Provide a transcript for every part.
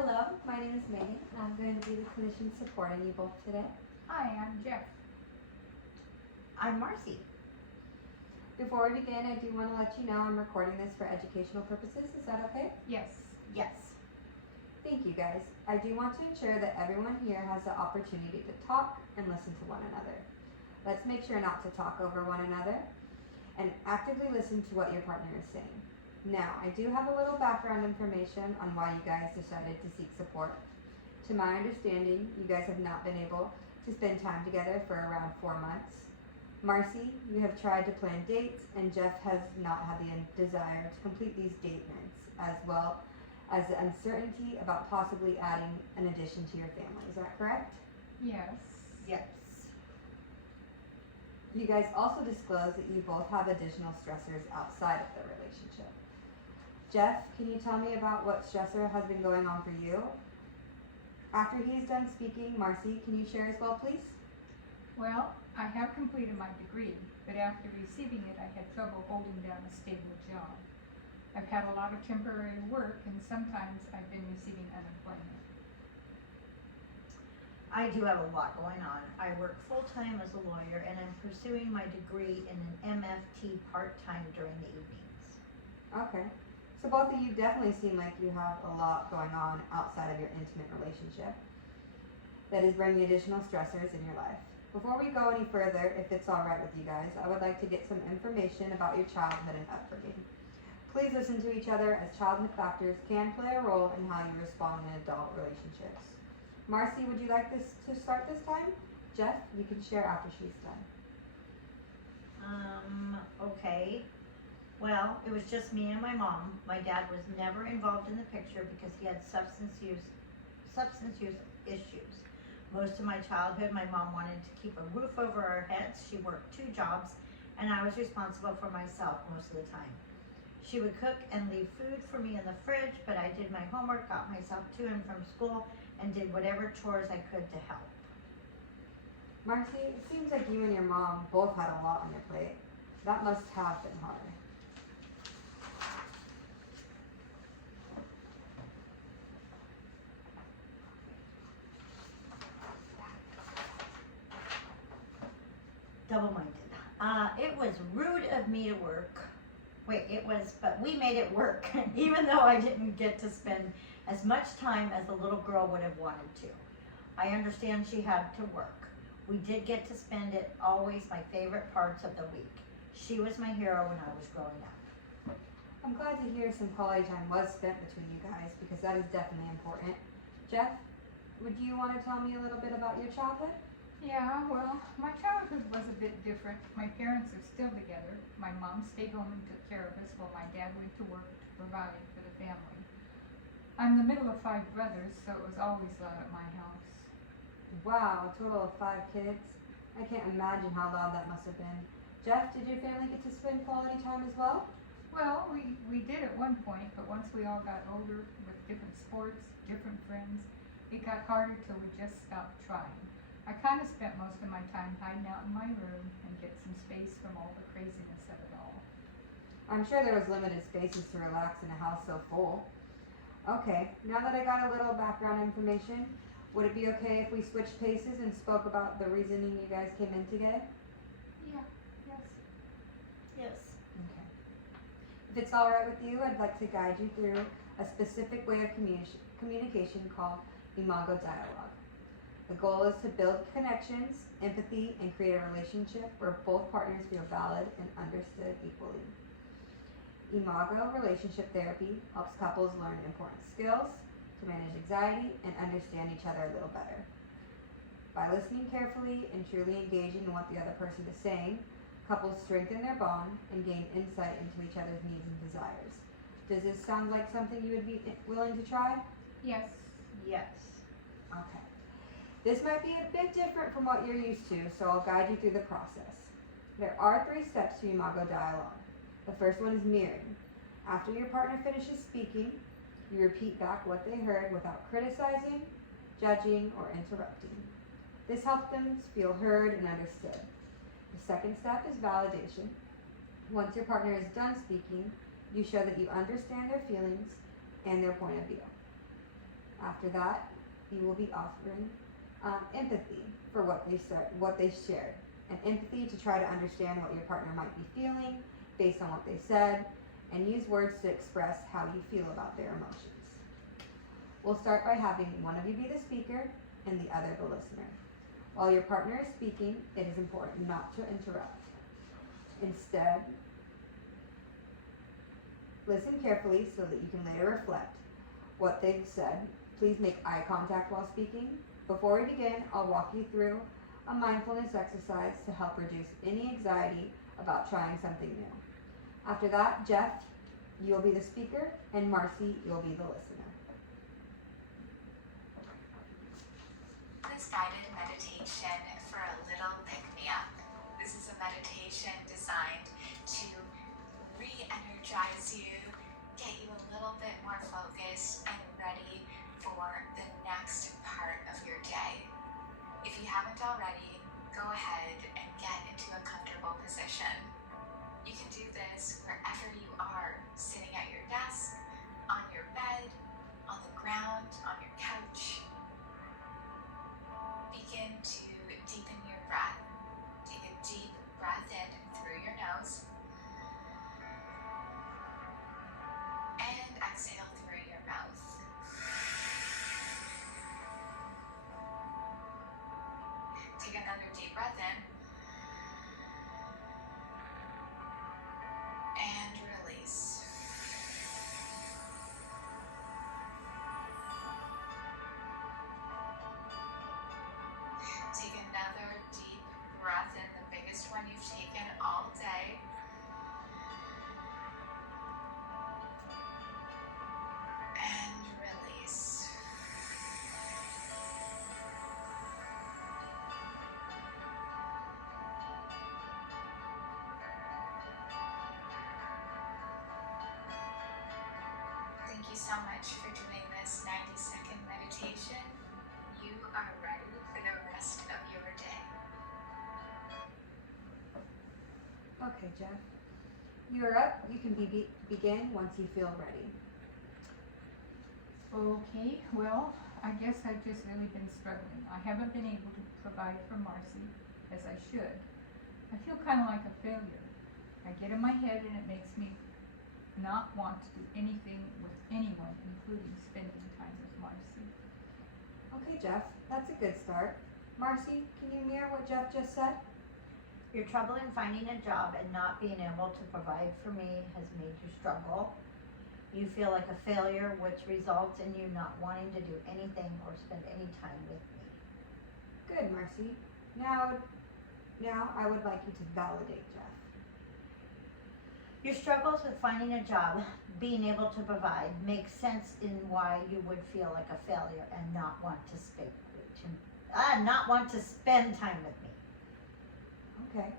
Hello, my name is Megan, and I'm going to be the clinician supporting you both today. Hi, I'm Jeff. I'm Marcy. Before we begin, I do want to let you know I'm recording this for educational purposes. Is that okay? Yes. Yes. Thank you, guys. I do want to ensure that everyone here has the opportunity to talk and listen to one another. Let's make sure not to talk over one another and actively listen to what your partner is saying. Now, I do have a little background information on why you guys decided to seek support. To my understanding, you guys have not been able to spend time together for around 4 months. Marcy, you have tried to plan dates, and Jeff has not had the desire to complete these date nights, as well as the uncertainty about possibly adding an addition to your family. Is that correct? Yes. Yes. You guys also disclosed that you both have additional stressors outside of the relationship. Jeff, can you tell me about what stressor has been going on for you? After he's done speaking, Marcy, can you share as well, please? Well, I have completed my degree, but after receiving it, I had trouble holding down a stable job. I've had a lot of temporary work, and sometimes I've been receiving unemployment. I do have a lot going on. I work full-time as a lawyer, and I'm pursuing my degree in an MFT part-time during the evenings. Okay. So both of you definitely seem like you have a lot going on outside of your intimate relationship that is bringing additional stressors in your life. Before we go any further, if it's all right with you guys, I would like to get some information about your childhood and upbringing. Please listen to each other, as childhood factors can play a role in how you respond in adult relationships. Marcy, would you like this to start this time? Jeff, you can share after she's done. Okay. Well, it was just me and my mom. My dad was never involved in the picture because he had substance use issues. Most of my childhood, my mom wanted to keep a roof over our heads. She worked 2 jobs, and I was responsible for myself most of the time. She would cook and leave food for me in the fridge, but I did my homework, got myself to and from school, and did whatever chores I could to help. Marcy, it seems like you and your mom both had a lot on your plate. That must have been hard. Double-minded. It was rude of me to work. But we made it work, even though I didn't get to spend as much time as the little girl would have wanted to. I understand she had to work. We did get to spend it always my favorite parts of the week. She was my hero when I was growing up. I'm glad to hear some quality time was spent between you guys, because that is definitely important. Jeff, would you want to tell me a little bit about your childhood? Yeah, well, my childhood was a bit different. My parents are still together. My mom stayed home and took care of us while my dad went to work to provide for the family. I'm the middle of 5 brothers, so it was always loud at my house. Wow, a total of 5 kids. I can't imagine how loud that must have been. Jeff, did your family get to spend quality time as well? Well, we did at one point, but once we all got older with different sports, different friends, it got harder till we just stopped trying. I kind of spent most of my time hiding out in my room and get some space from all the craziness of it all. I'm sure there was limited spaces to relax in a house so full. Okay, now that I got a little background information, would it be okay if we switched paces and spoke about the reasoning you guys came in today? Yeah, yes. Yes. Okay. If it's all right with you, I'd like to guide you through a specific way of communication called imago dialogue. The goal is to build connections, empathy, and create a relationship where both partners feel valid and understood equally. Imago relationship therapy helps couples learn important skills to manage anxiety and understand each other a little better. By listening carefully and truly engaging in what the other person is saying, couples strengthen their bond and gain insight into each other's needs and desires. Does this sound like something you would be willing to try? Yes. Yes. Okay. This might be a bit different from what you're used to, so I'll guide you through the process. There are 3 steps to imago dialogue. The first one is mirroring. After your partner finishes speaking, you repeat back what they heard without criticizing, judging, or interrupting. This helps them feel heard and understood. The second step is validation. Once your partner is done speaking, you show that you understand their feelings and their point of view. After that, you will be offering empathy for what they shared, and empathy to try to understand what your partner might be feeling based on what they said, and use words to express how you feel about their emotions. We'll start by having one of you be the speaker and the other the listener. While your partner is speaking, it is important not to interrupt. Instead, listen carefully so that you can later reflect what they've said. Please make eye contact while speaking. Before we begin, I'll walk you through a mindfulness exercise to help reduce any anxiety about trying something new. After that, Jeff, you'll be the speaker, and Marcy, you'll be the listener. This guided meditation for a little pick-me-up. This is a meditation designed to re-energize you, get you a little bit more focused and ready for the next part of your day. If you haven't already, go ahead and get into a comfortable position. You can do this wherever you are, sitting at your desk, on your bed, on the ground, on your couch. Begin to deepen your breath. Take a deep breath in through your nose and exhale through your mouth. Take another deep breath in and release. Take another deep breath in, the biggest one you've taken all day. And release. Thank you so much for doing this 90-second meditation. You are ready for the rest of your day. Okay, Jeff. You are up. You can begin once you feel ready. Okay, well, I guess I've just really been struggling. I haven't been able to provide for Marcy as I should. I feel kind of like a failure. I get in my head and it makes me not want to do anything with anyone, including spending time with Marcy. Okay, Jeff, that's a good start. Marcy, can you mirror what Jeff just said? Your trouble in finding a job and not being able to provide for me has made you struggle. You feel like a failure, which results in you not wanting to do anything or spend any time with me. Good, Marcy. Now I would like you to validate Jeff. Your struggles with finding a job, being able to provide, makes sense in why you would feel like a failure and not want to spend time with me. Okay.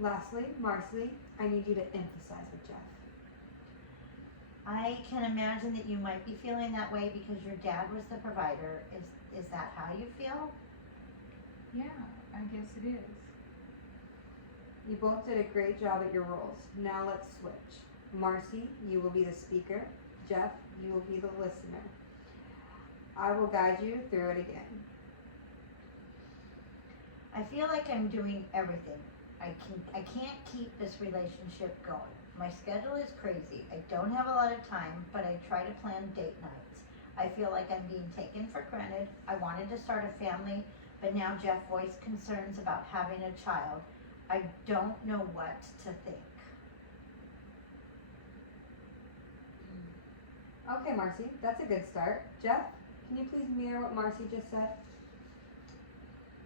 Lastly, Marcy, I need you to emphasize with Jeff. I can imagine that you might be feeling that way because your dad was the provider. Is that how you feel? Yeah, I guess it is. You both did a great job at your roles. Now let's switch. Marcy, you will be the speaker. Jeff, you will be the listener. I will guide you through it again. I feel like I'm doing everything. I can't keep this relationship going. My schedule is crazy. I don't have a lot of time, but I try to plan date nights. I feel like I'm being taken for granted. I wanted to start a family, but now Jeff voiced concerns about having a child. I don't know what to think. Okay, Marcy, that's a good start. Jeff, can you please mirror what Marcy just said?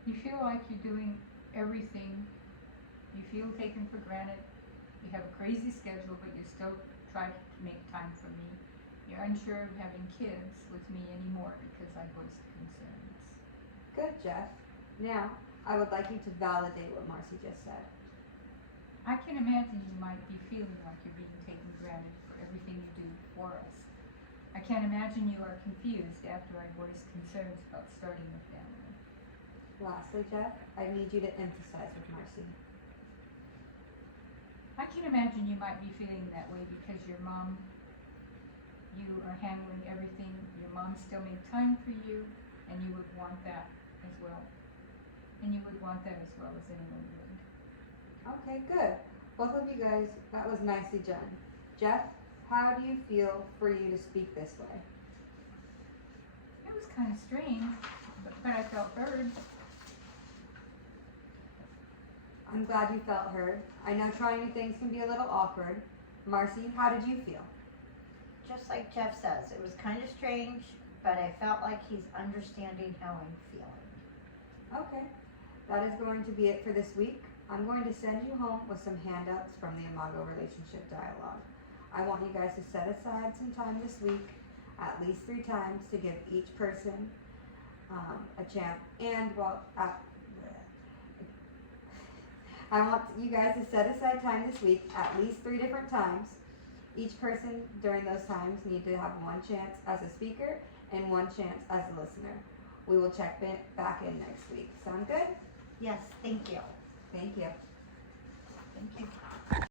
You feel like you're doing everything. You feel taken for granted. You have a crazy schedule, but you still try to make time for me. You're unsure of having kids with me anymore because I voiced concerns. Good, Jeff. Now, I would like you to validate what Marcy just said. I can imagine you might be feeling like you're being taken for granted for everything you do for us. I can't imagine you are confused after I voiced concerns about starting a family. Lastly, Jeff, I need you to emphasize with Marcy. I can imagine you might be feeling that way because you are handling everything. Your mom mom still made time for you, and you would want that as well. And you would want that as well as anyone would. Okay, good. Both of you guys, that was nicely done. Jeff, how do you feel for you to speak this way? It was kind of strange, but I felt heard. I'm glad you felt heard. I know trying new things can be a little awkward. Marcy, how did you feel? Just like Jeff says, it was kind of strange, but I felt like he's understanding how I'm feeling. Okay, that is going to be it for this week. I'm going to send you home with some handouts from the Imago Relationship Dialogue. I want you guys to set aside some time this week, at least 3 times, to give each person a chance. And I want you guys to set aside time this week, at least 3 different times. Each person during those times need to have 1 chance as a speaker and 1 chance as a listener. We will check back in next week. Sound good? Yes, thank you. Thank you. Thank you.